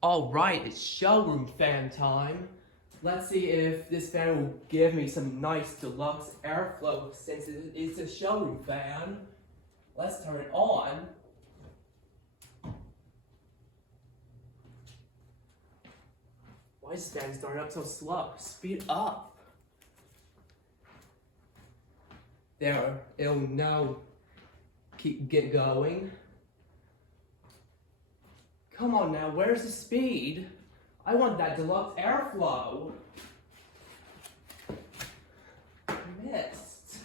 Alright, it's showroom fan time. Let's see if this fan will give me some nice deluxe airflow since it's a showroom fan. Let's turn it on. Why is this fan starting up so slow? Speed up. There, it'll now get going. Come on now, where's the speed? I want that deluxe airflow. I missed.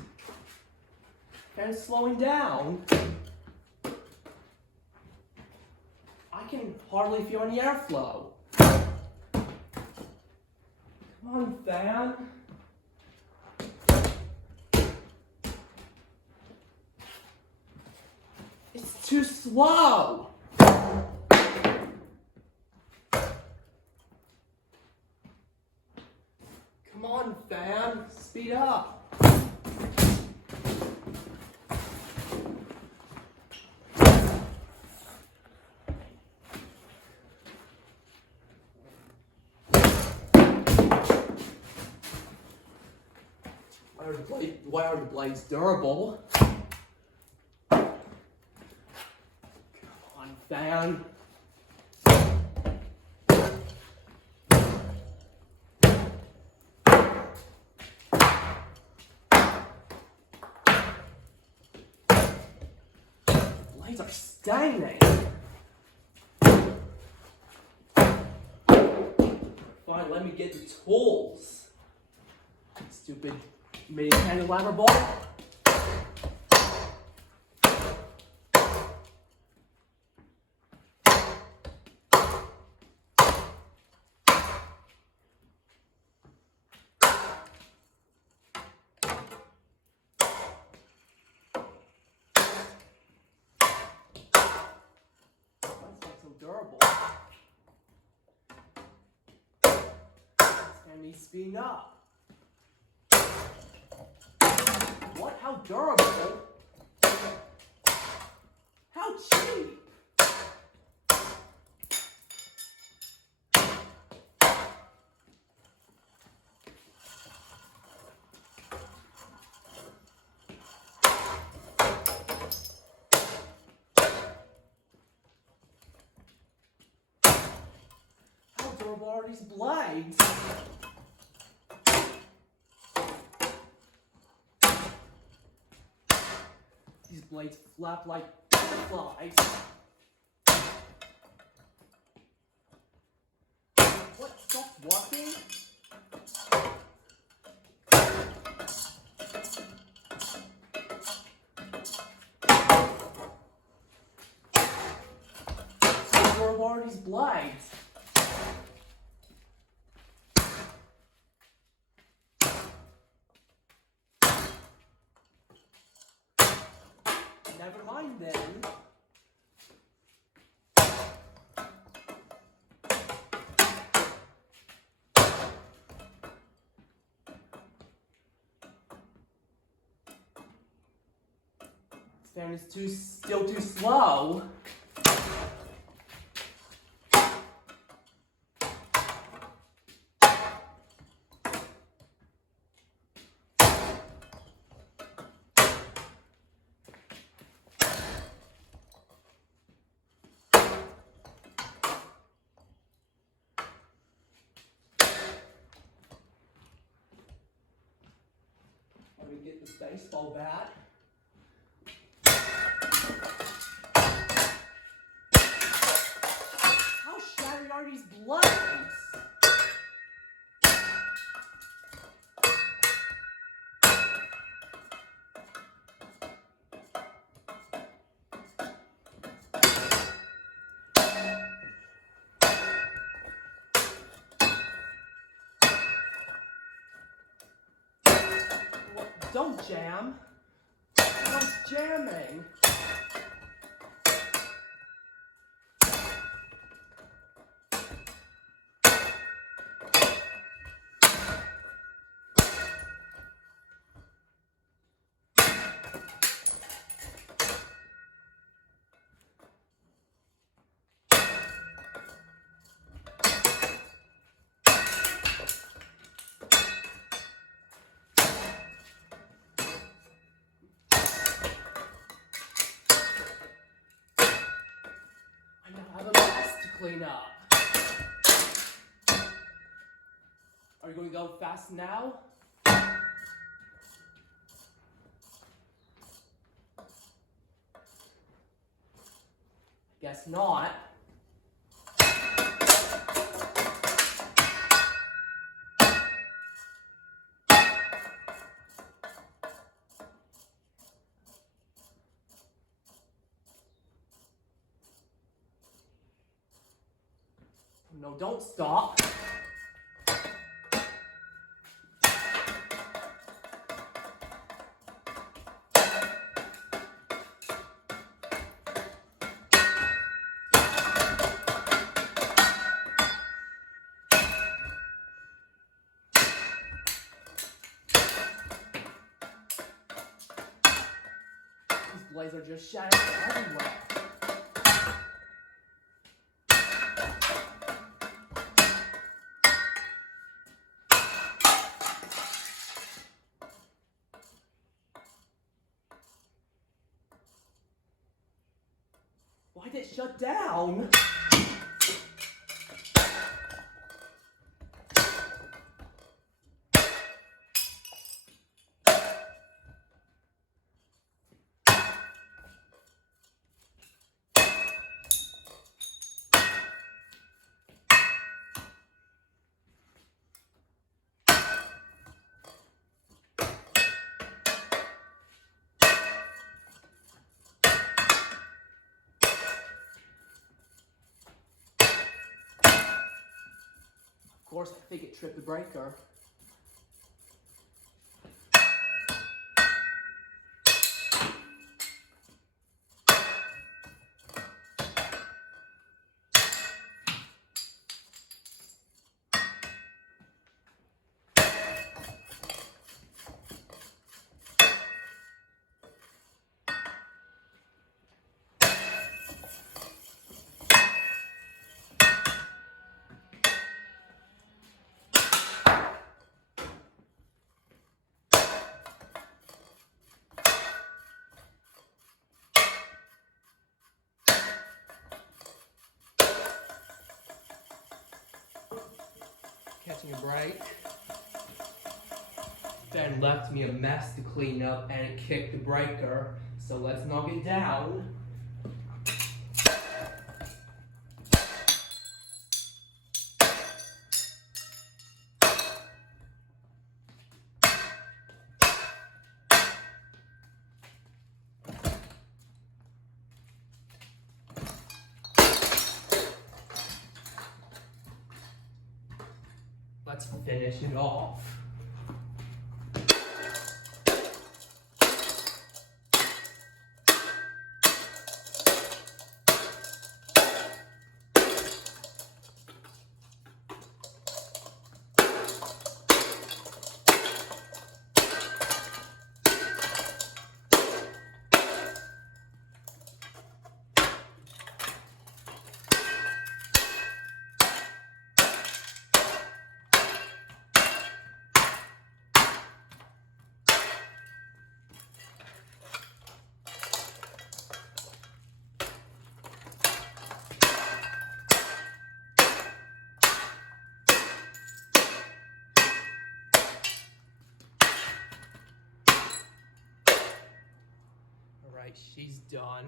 Fan's slowing down. I can hardly feel any airflow. Come on, fan. It's too slow. Come on, fan, speed up. Why are the blades durable? Come on, fan. Blades are stagnating. Fine, let me get the tools. Stupid mini candelabra ball. Durable. And me speeding up. What? How durable? How cheap? Durable are these blades? These blades flap like butterflies. What? Stop walking? How durable are these blades? Never mind then. This fan is still too slow. Let me get this baseball bat. How shattered are these blades? Don't jam. Someone's jamming. clean up. Are you going to go fast now? Guess not. No, don't stop. These blades are just shattering everywhere. Why did it shut down? Of course, I think it tripped the breaker. Catching a break. Then left me a mess to clean up and it kicked the breaker. So let's knock it down. Let's finish it off. Alright, she's done.